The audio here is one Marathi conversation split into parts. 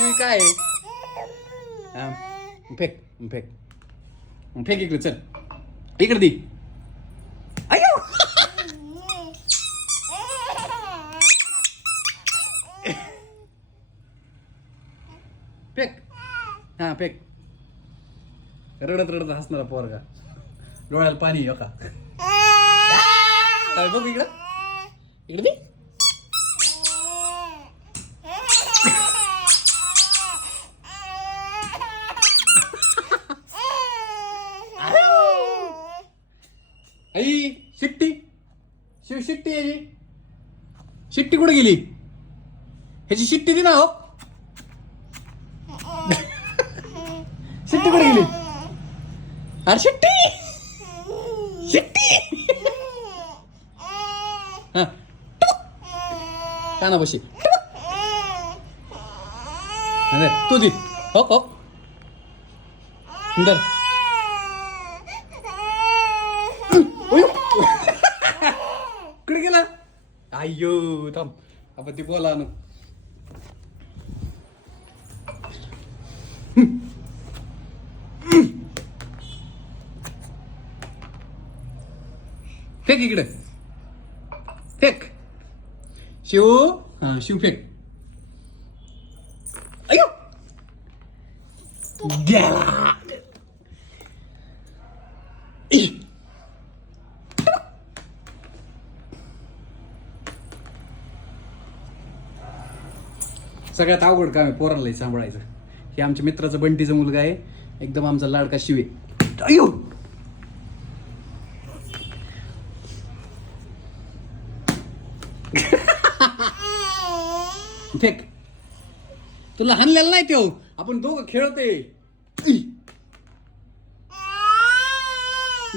शिवी काय आहे? हा, फेक फेक. फेक इकडे चल. इकडे दे. अयो फेक. हा फेक. रडत रडत हसणारा पोरगा. डोळ्याला पाणी हो का? काय बघ इकडं? इकडे दे आई शिट्टी शिव शिट्टी याची शिट्टी कुठे गेली? ह्याची शिट्टी दे ना हो. शिट्टी कुठे गेली? अरे शिट्टी! शिट्टी! हा. काना बशी. तू दे. हो हो. सुंदर कुठे गेला अय्यो थांब आपण ती बोला ना फेक इकडे फेक शिव हा शिव फेक अयो गेला सगळ्यात अवघड काम आहे पोराला सांभाळायचं. हे आमच्या मित्राचं बंटीचा मुलगा आहे. एकदम आमचा लाडका शिवे. अयो फेक. तुला हानलेला नाही तो. आपण दोघं खेळतोय.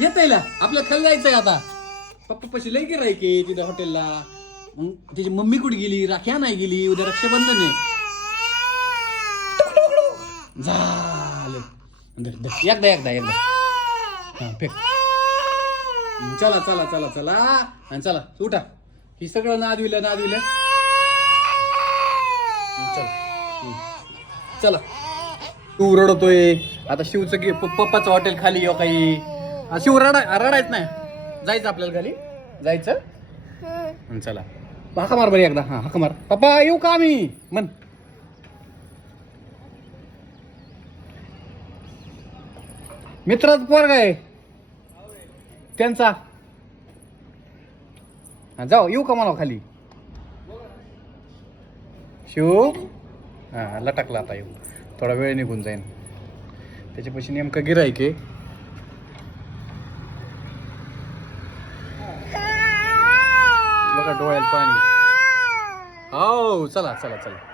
येत आहे आपलं खाली जायचंय आता. पप्पा पशी लई गिराय की तिथे हॉटेलला मग तिची मम्मी कुठे गेली? राख्या नाही गेली. उद्या रक्षाबंधन आहे. झालं. धर, धर. एकदा एकदा एकदा. हा फेक. चला चला चला चला. आणि चला उठा. ही सगळं नादविलं नादविलं. चला. चला. तू रडतोय. आता शिवचं की पप्पाचं हॉटेल खाली येऊ काही. आ, शिव रडा रडायच नाही. जायचं आपल्याला खाली? जायचं? हं, चला. हाका मार बरी एकदा. हा हाका मार. पप्पा येऊ का आम्ही? मन मित्राच पोरग आहे. त्यांचा. हा, जाऊ येऊ का मला खाली? शिव? हा लटकला आता येऊ. थोडा वेळ निघून जाईन. त्याच्यापाशी नेमकं गिरायक आहे. बघा डोळ्यात पाणी. हो चला चला चला.